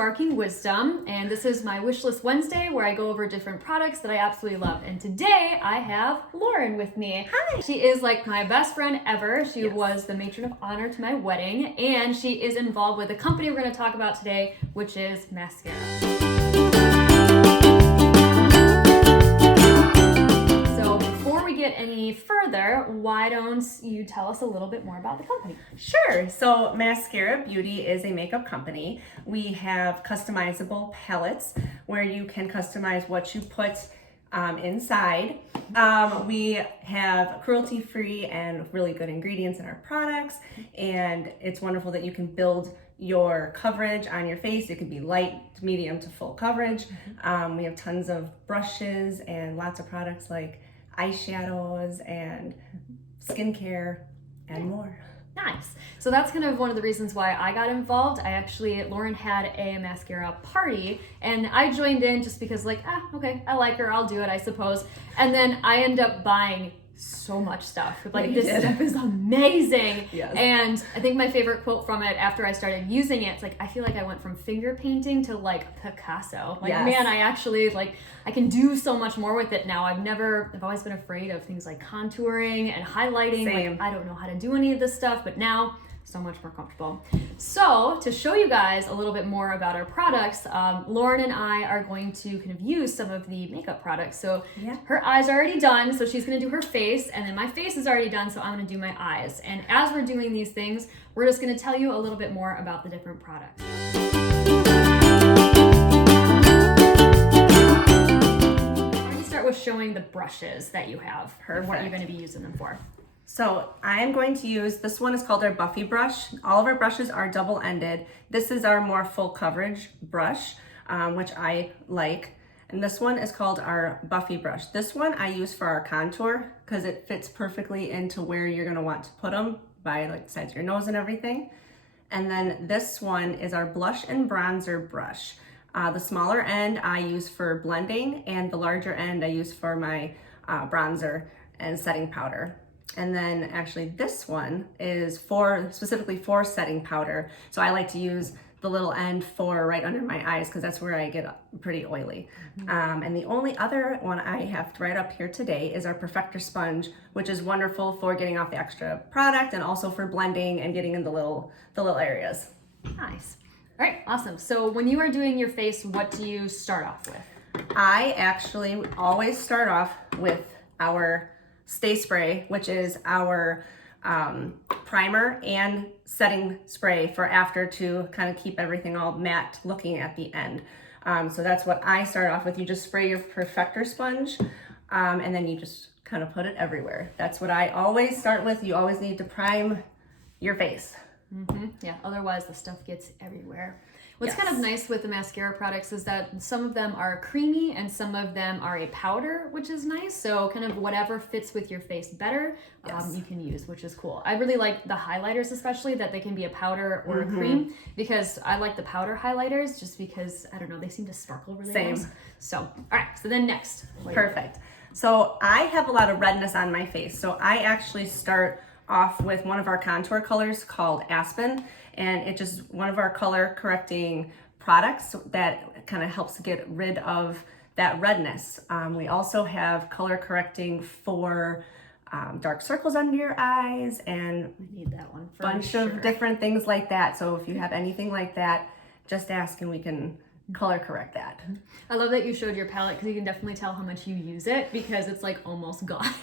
Sparking Wisdom, and this is my Wishlist Wednesday where I go over different products that I absolutely love. And today I have Lauren with me. Hi. She is like my best friend ever. She was the matron of honor to my wedding, and she is involved with a company we're going to talk about today, which is Maskcara. Get any further, why don't you tell us a little bit more about the company? Sure. So Maskcara Beauty is a makeup company. We have customizable palettes where you can customize what you put inside. We have cruelty-free and really good ingredients in our products, and it's wonderful that you can build your coverage on your face. It can be light, medium to full coverage. We have tons of brushes and lots of products like eyeshadows and skincare and more. Nice. So that's kind of one of the reasons why I got involved. Lauren had a mascara party and I joined in just because okay, I like her, I'll do it, I suppose. And then I end up buying so much stuff. This stuff is amazing. Yes. And I think my favorite quote from it after I started using it, it's I feel like I went from finger painting to Picasso. Man, I actually I can do so much more with it now. I've always been afraid of things like contouring and highlighting. Same. I don't know how to do any of this stuff, but now so much more comfortable. So to show you guys a little bit more about our products, Lauren and I are going to kind of use some of the makeup products. So her eyes are already done, so she's going to do her face, and then my face is already done, so I'm going to do my eyes. And as we're doing these things, we're just going to tell you a little bit more about the different products. Let me start with showing the brushes that you have and what you're going to be using them for. So I am going to use, this one is called our Buffy brush. All of our brushes are double-ended. This is our more full coverage brush, which I like. And this one is called our Buffy brush. This one I use for our contour because it fits perfectly into where you're gonna want to put them by the sides of your nose and everything. And then this one is our blush and bronzer brush. The smaller end I use for blending, and the larger end I use for my bronzer and setting powder. And then actually this one is specifically for setting powder. So I like to use the little end for right under my eyes because that's where I get pretty oily. And the only other one I have right up here today is our Perfector sponge, which is wonderful for getting off the extra product and also for blending and getting in the little areas. Nice. All right, awesome. So when you are doing your face, what do you start off with? I actually always start off with our Stay Spray, which is our primer and setting spray for after to kind of keep everything all matte looking at the end. So that's what I start off with. You just spray your Perfector sponge and then you just kind of put it everywhere. That's what I always start with. You always need to prime your face. Yeah, otherwise the stuff gets everywhere. What's kind of nice with the mascara products is that some of them are creamy and some of them are a powder, which is nice. So kind of whatever fits with your face better, you can use, which is cool. I really like the highlighters, especially that they can be a powder or a cream, because I like the powder highlighters just because, I don't know, they seem to sparkle really nice. So, all right, so then next. Perfect. So I have a lot of redness on my face. So I actually start off with one of our contour colors called Aspen. And it's just one of our color correcting products that kind of helps get rid of that redness. We also have color correcting for dark circles under your eyes and I need that one for bunch of different things like that. So if you have anything like that, just ask and we can color correct that. I love that you showed your palette because you can definitely tell how much you use it because it's almost gone.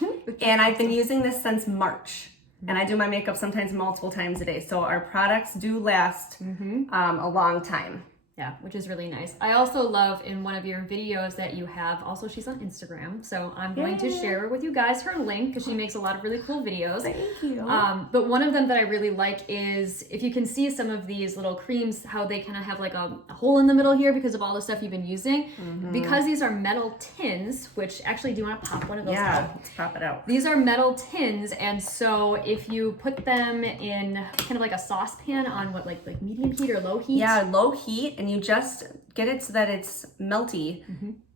And I've been using this since March. And I do my makeup sometimes multiple times a day. So our products do last a long time. Yeah, which is really nice. I also love in one of your videos that you have, also she's on Instagram, so I'm going to share with you guys her link because she makes a lot of really cool videos. Thank you. But one of them that I really like is, if you can see some of these little creams, how they kind of have a hole in the middle here because of all the stuff you've been using. Because these are metal tins, which actually, do you want to pop one of those out? Let's pop it out. These are metal tins, and so if you put them in kind of a saucepan on like medium heat or low heat? Yeah, low heat, and you just get it so that it's melty,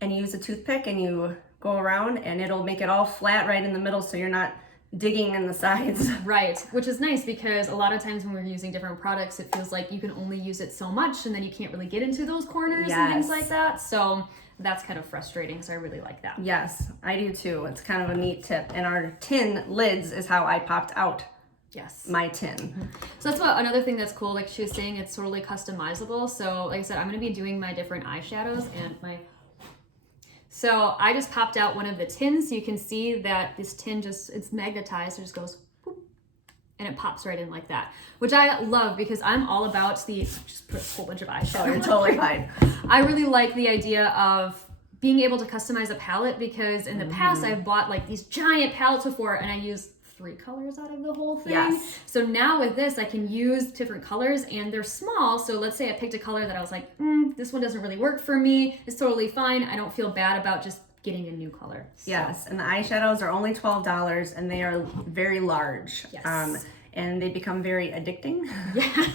and you use a toothpick and you go around and it'll make it all flat right in the middle so you're not digging in the sides. Right, which is nice because a lot of times when we're using different products, it feels like you can only use it so much and then you can't really get into those corners and things like that. So that's kind of frustrating, so I really like that. Yes, I do too. It's kind of a neat tip. And our tin lids is how I popped out my tin. So that's what another thing that's cool, like she was saying, it's totally customizable. So like I said, I'm going to be doing my different eyeshadows and so I just popped out one of the tins, so you can see that this tin it's magnetized, it just goes boop, and it pops right in like that, which I love because I'm all about just put a whole bunch of eyeshadow. Oh, you're totally fine. I really like the idea of being able to customize a palette because in the past I've bought like these giant palettes before and I use 3 colors out of the whole thing. Yes. So now with this, I can use different colors and they're small. So let's say I picked a color that I was like, this one doesn't really work for me. It's totally fine. I don't feel bad about just getting a new color. So. Yes, and the eyeshadows are only $12 and they are very large. Yes. And they become very addicting. Yeah,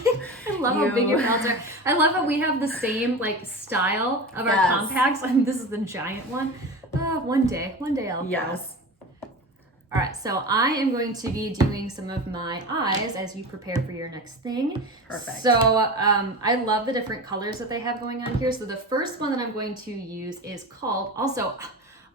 I love how big your palettes are. I love how we have the same like style of our compacts. And this is the giant one. One day I'll go. All right, so I am going to be doing some of my eyes as you prepare for your next thing. Perfect. So I love the different colors that they have going on here. So the first one that I'm going to use is called, also,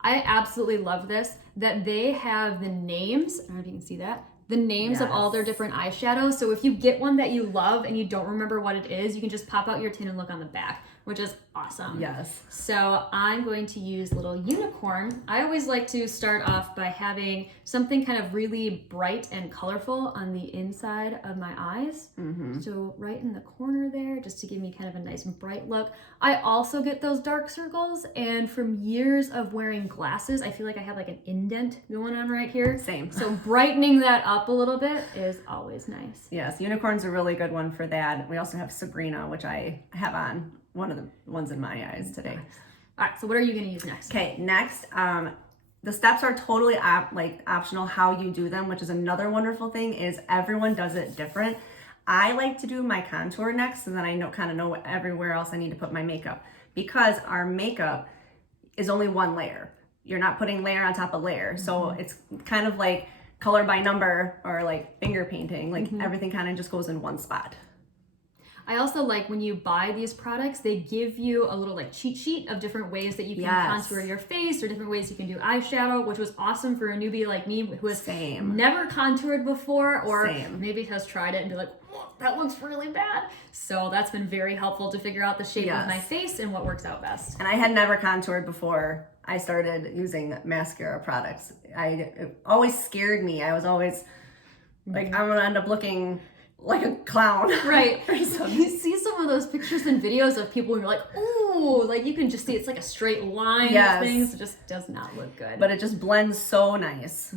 I absolutely love this, that they have the names, I don't know if you can see that, the names of all their different eyeshadows. So if you get one that you love and you don't remember what it is, you can just pop out your tin and look on the back, which is awesome. Yes. So I'm going to use little unicorn. I always like to start off by having something kind of really bright and colorful on the inside of my eyes. So right in the corner there, just to give me kind of a nice and bright look. I also get those dark circles, and from years of wearing glasses, I feel like I have like an indent going on right here. Same. So brightening that up a little bit is always nice. Yes, unicorn's a really good one for that. We also have Sabrina, which I have on one of the ones in my eyes today. All right, so what are you going to use next? Okay, next, the steps are totally optional how you do them, which is another wonderful thing is everyone does it different. I like to do my contour next, and then I kind of know everywhere else I need to put my makeup, because our makeup is only one layer. You're not putting layer on top of layer. So it's kind of like color by number or like finger painting, like everything kind of just goes in one spot. I also like when you buy these products, they give you a little like cheat sheet of different ways that you can contour your face or different ways you can do eyeshadow, which was awesome for a newbie like me who has never contoured before or maybe has tried it and be like, that looks really bad. So that's been very helpful to figure out the shape of my face and what works out best. And I had never contoured before I started using mascara products. It always scared me. I was always like, I'm gonna end up looking like a clown. Right. You see some of those pictures and videos of people and you're like, ooh, like you can just see it's like a straight line of things. It just does not look good. But it just blends so nice.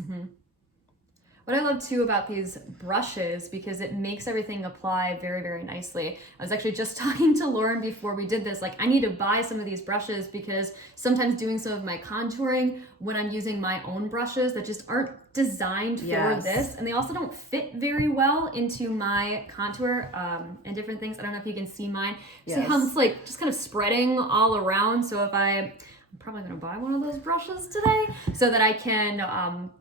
What I love too about these brushes, because it makes everything apply very, very nicely. I was actually just talking to Lauren before we did this, like I need to buy some of these brushes because sometimes doing some of my contouring when I'm using my own brushes that just aren't designed for this, and they also don't fit very well into my contour and different things. I don't know if you can see mine. See how it's like just kind of spreading all around. So if I'm probably going to buy one of those brushes today so that I can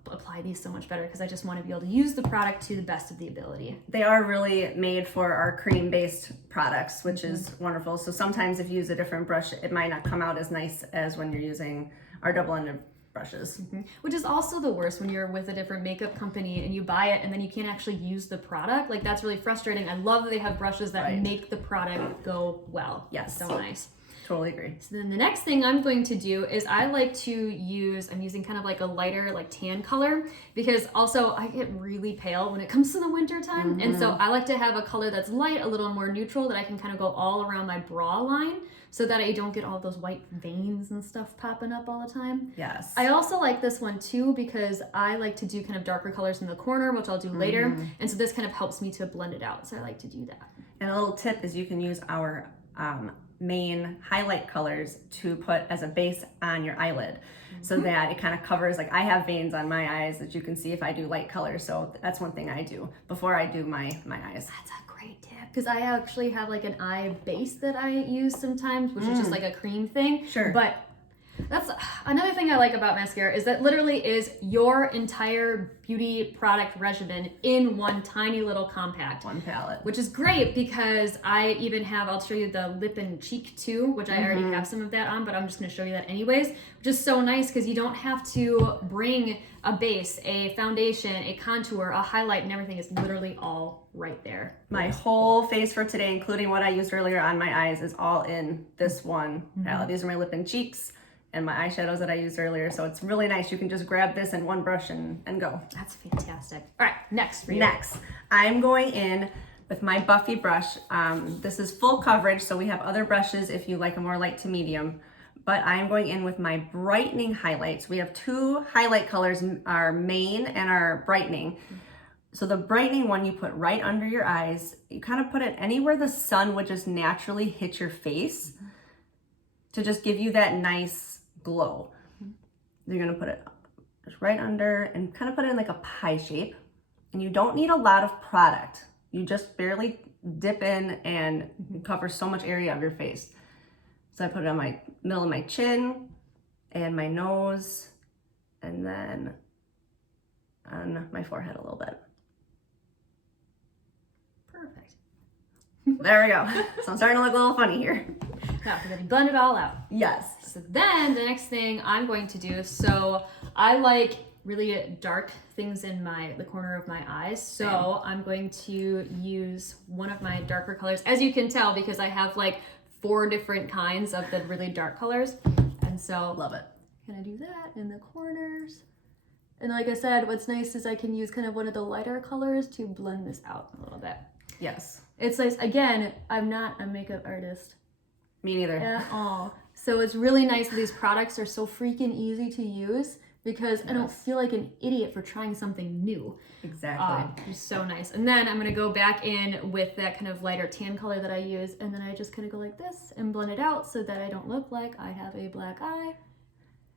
apply these so much better, because I just want to be able to use the product to the best of the ability. They are really made for our cream-based products, which is wonderful. So sometimes if you use a different brush, it might not come out as nice as when you're using our double-ended brushes. Which is also the worst when you're with a different makeup company and you buy it and then you can't actually use the product. Like that's really frustrating. I love that they have brushes that make the product go well. Yes. So nice. Totally agree. So then the next thing I'm going to do is I like to use, I'm using kind of like a lighter like tan color, because also I get really pale when it comes to the winter time. And so I like to have a color that's light, a little more neutral, that I can kind of go all around my bra line so that I don't get all those white veins and stuff popping up all the time. Yes. I also like this one too because I like to do kind of darker colors in the corner, which I'll do later. And so this kind of helps me to blend it out. So I like to do that. And a little tip is you can use our main highlight colors to put as a base on your eyelid so that it kind of covers, like I have veins on my eyes that you can see if I do light colors. So that's one thing I do before I do my eyes. That's a great tip, because I actually have like an eye base that I use sometimes, which is just like a cream thing. Sure. But That's another thing I like about mascara is that literally is your entire beauty product regimen in one tiny little compact. One palette. Which is great because I even have, I'll show you the lip and cheek too, which I already have some of that on, but I'm just gonna show you that anyways, which is so nice because you don't have to bring a base, a foundation, a contour, a highlight, and everything is literally all right there. My whole face for today, including what I used earlier on my eyes, is all in this one palette. These are my lip and cheeks and my eyeshadows that I used earlier. So it's really nice. You can just grab this in one brush and go. That's fantastic. All right, next for you. Next, I'm going in with my Buffy brush. This is full coverage, so we have other brushes if you like a more light to medium. But I'm going in with my brightening highlights. We have two highlight colors, our main and our brightening. So the brightening one you put right under your eyes. You kind of put it anywhere the sun would just naturally hit your face to just give you that nice glow. You're gonna put it just right under and kind of put it in like a pie shape. And you don't need a lot of product. You just barely dip in and cover so much area of your face. So I put it on my middle of my chin and my nose and then on my forehead a little bit. Perfect. There we go. So I'm starting to look a little funny here. Now, because you blend it all out. Yes. So then the next thing I'm going to do, so I like really dark things in the corner of my eyes. So I'm going to use one of my darker colors, as you can tell, because I have like 4 different kinds of the really dark colors. And so Love it. I'm gonna do that in the corners. And like I said, what's nice is I can use kind of one of the lighter colors to blend this out a little bit. Yes. It's nice. Again, I'm not a makeup artist Me neither. at all. So it's really nice that these products are so freaking easy to use because I don't feel like an idiot for trying something new. Exactly. It's so nice. And then I'm gonna go back in with that kind of lighter tan color that I use, and then I just kind of go like this and blend it out so that I don't look like I have a black eye.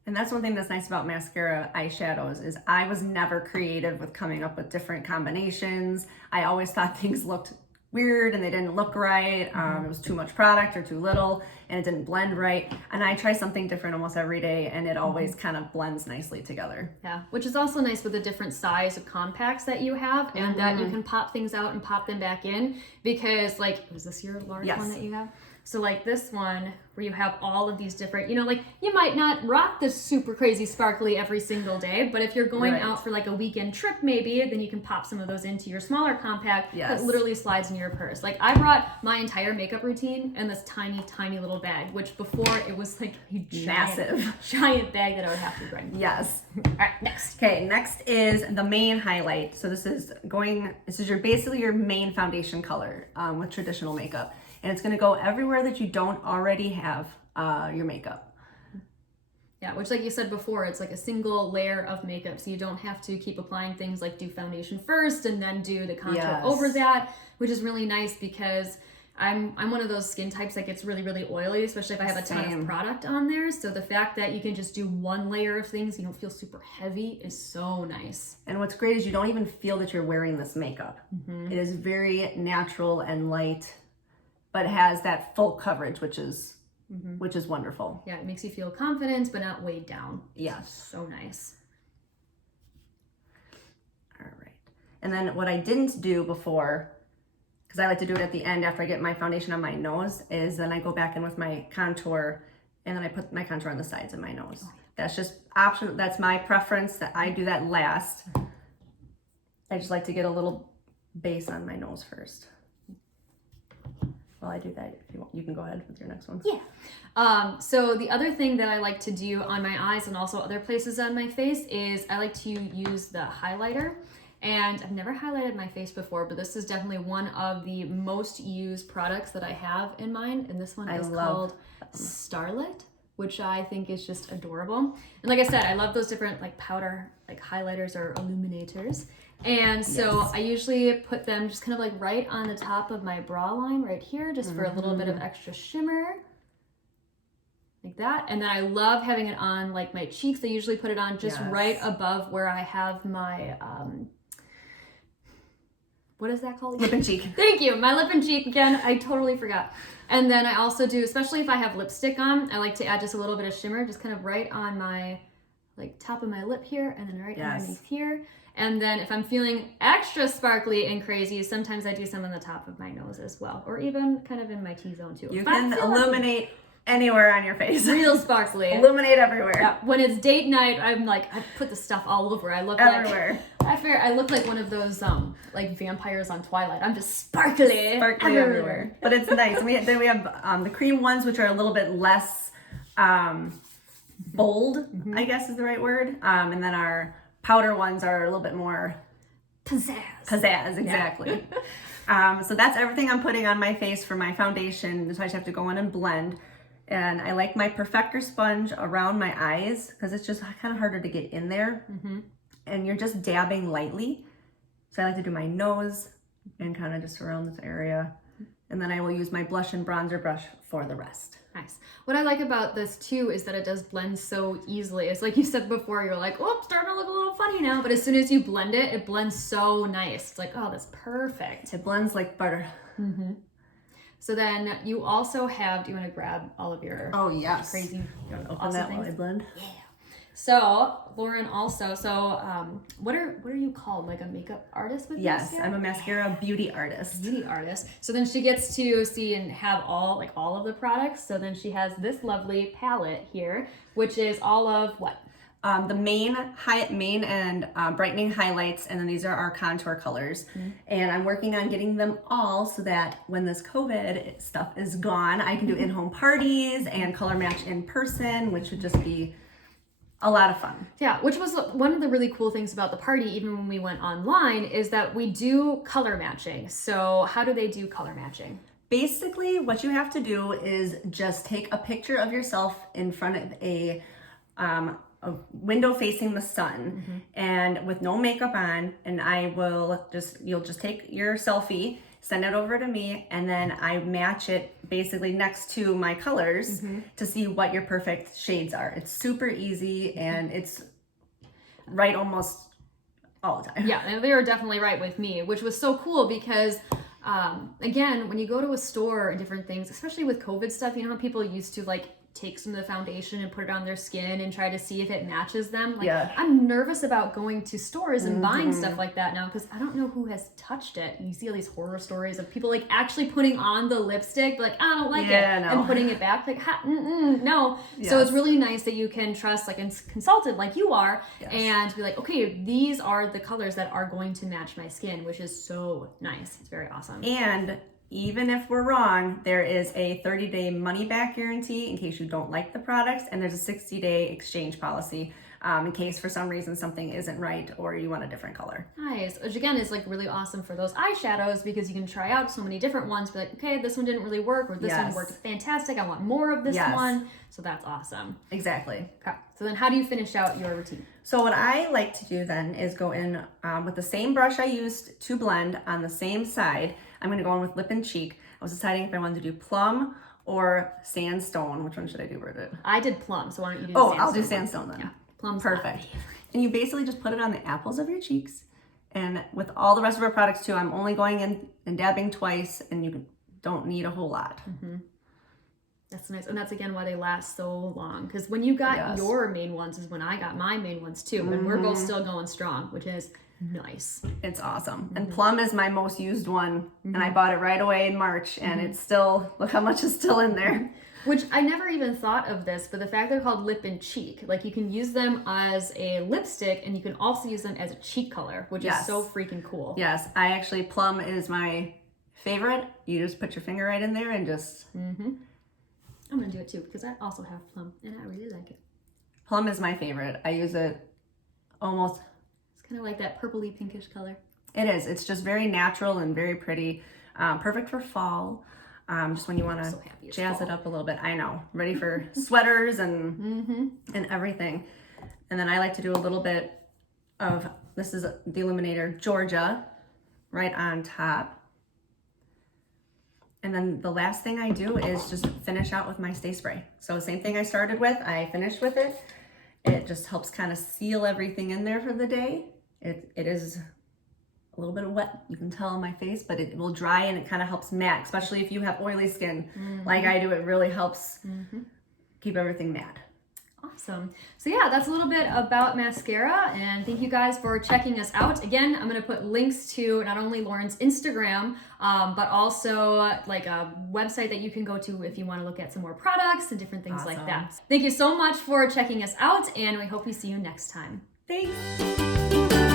And that's one thing that's nice about mascara eyeshadows is I was never creative with coming up with different combinations. I always thought things looked weird and they didn't look right. It was too much product or too little and it didn't blend right. And I try something different almost every day and it always kind of blends nicely together. Yeah, which is also nice with the different size of compacts that you have and that you can pop things out and pop them back in because like, was this your large one that you have? So like this one where you have all of these different, like you might not rock this super crazy sparkly every single day, but if you're going out for like a weekend trip maybe, then you can pop some of those into your smaller compact that literally slides in your purse. Like I brought my entire makeup routine in this tiny, tiny little bag, which before it was like a giant bag that I would have to bring. Yes. All right, next. Okay, next is the main highlight. So this is basically your main foundation color with traditional makeup. And it's gonna go everywhere that you don't already have your makeup. Yeah, which like you said before, it's like a single layer of makeup. So you don't have to keep applying things like do foundation first and then do the contour over that, which is really nice because I'm one of those skin types that gets really, really oily, especially if I have a ton of product on there. So the fact that you can just do one layer of things, you don't feel super heavy is so nice. And what's great is you don't even feel that you're wearing this makeup. It is very natural and light, but has that full coverage, which is wonderful. Yeah, it makes you feel confident, but not weighed down. Yes. So nice. All right. And then what I didn't do before, because I like to do it at the end after I get my foundation on my nose, is then I go back in with my contour and then I put my contour on the sides of my nose. That's just optional. That's my preference that I do that last. I just like to get a little base on my nose first. While I do that, if you want, you can go ahead with your next one. Yeah. So the other thing that I like to do on my eyes and also other places on my face is I like to use the highlighter. And I've never highlighted my face before, but this is definitely one of the most used products that I have in mine. And this one is called Starlit, which I think is just adorable. And like I said, I love those different like powder, like highlighters or illuminators. And so I usually put them just kind of like right on the top of my brow line right here, just for a little bit of extra shimmer. Like that. And then I love having it on like my cheeks. I usually put it on just right above where I have my what is that called? Lip and cheek. Thank you. My lip and cheek again. I totally forgot. And then I also do, especially if I have lipstick on, I like to add just a little bit of shimmer, just kind of right on my like top of my lip here, and then right underneath here. And then if I'm feeling extra sparkly and crazy, sometimes I do some on the top of my nose as well, or even kind of in my T-zone too. You can illuminate anywhere on your face. Real sparkly. Illuminate everywhere. Yeah. When it's date night, I'm like, I put the stuff all over. I look everywhere. I look like one of those like vampires on Twilight. I'm just sparkly everywhere. But it's nice. Then we have the cream ones, which are a little bit less bold, I guess is the right word. And then our powder ones are a little bit more pizzazz, exactly. So that's everything I'm putting on my face for my foundation. So I just have to go in and blend. And I like my perfector sponge around my eyes because it's just kind of harder to get in there. And you're just dabbing lightly. So I like to do my nose and kind of just around this area. And then I will use my blush and bronzer brush for the rest. Nice. What I like about this too is that it does blend so easily. It's like you said before, you're like, oh, it's starting to look a little funny now. But as soon as you blend it, it blends so nice. It's like, oh, that's perfect. It blends like butter. So then you also have, do you want to grab all of your crazy open that while I blend? Yeah. So Lauren also, what are you called? Like a makeup artist with mascara? I'm a Maskcara Beauty Artist. Beauty artist. So then she gets to see and have all of the products. So then she has this lovely palette here, which is all of what? The main and brightening highlights, and then these are our contour colors. And I'm working on getting them all so that when this COVID stuff is gone, I can do in-home parties and color match in person, which would just be a lot of fun. Yeah, which was one of the really cool things about the party, even when we went online, is that we do color matching. So how do they do color matching? Basically, what you have to do is just take a picture of yourself in front of a window facing the sun and with no makeup on, and you'll just take your selfie, send it over to me, and then I match it basically next to my colors to see what your perfect shades are. It's super easy and it's right almost all the time. Yeah, and they were definitely right with me, which was so cool because again, when you go to a store and different things, especially with COVID stuff, you know how people used to like take some of the foundation and put it on their skin and try to see if it matches them. Like, I'm nervous about going to stores and buying stuff like that now because I don't know who has touched it. You see all these horror stories of people like actually putting on the lipstick, like, I don't like it, and putting it back, like, no. So it's really nice that you can trust, like, and consulted like you are, and be like, okay, these are the colors that are going to match my skin, which is so nice. It's very awesome. And even if we're wrong, there is a 30-day money-back guarantee in case you don't like the products, and there's a 60-day exchange policy in case for some reason something isn't right or you want a different color. Nice. Which again is like really awesome for those eyeshadows because you can try out so many different ones. Be like, okay, this one didn't really work, or this one worked fantastic. I want more of this one. So that's awesome. Exactly. Okay. So then how do you finish out your routine? So what I like to do then is go in with the same brush I used to blend on the same side. I'm going to go in with lip and cheek. I was deciding if I wanted to do plum or sandstone. Which one should I do, Bridget? I did plum, so why don't you do sandstone? I'll do sandstone then. Yeah, plum's perfect. And you basically just put it on the apples of your cheeks. And with all the rest of our products too, I'm only going in and dabbing twice, and you don't need a whole lot. That's nice. And that's again why they last so long. Because when you got your main ones is when I got my main ones too. And we're both still going strong, which is nice. It's awesome. And plum is my most used one. And I bought it right away in March, and it's still, look how much is still in there. Which I never even thought of this, but the fact they're called lip and cheek, like you can use them as a lipstick and you can also use them as a cheek color, which is so freaking cool. Yes, plum is my favorite. You just put your finger right in there and just... I'm gonna do it too because I also have plum and I really like it. Plum is my favorite. I use it almost... It's kind of like that purpley pinkish color. It is. It's just very natural and very pretty. Perfect for fall. Just when you want to jazz it up a little bit. I know. Ready for sweaters and and everything. And then I like to do a little bit of, this is the Illuminator Georgia, right on top. And then the last thing I do is just finish out with my Stay Spray. So same thing I started with, I finished with it. It just helps kind of seal everything in there for the day. It is a little bit of wet, you can tell on my face, but it will dry and it kind of helps matte, especially if you have oily skin like I do. It really helps keep everything matte. Awesome. So yeah, that's a little bit about mascara, and thank you guys for checking us out. Again, I'm going to put links to not only Lauren's Instagram, but also like a website that you can go to if you want to look at some more products and different things like that. Thank you so much for checking us out, and we hope we see you next time. Thanks.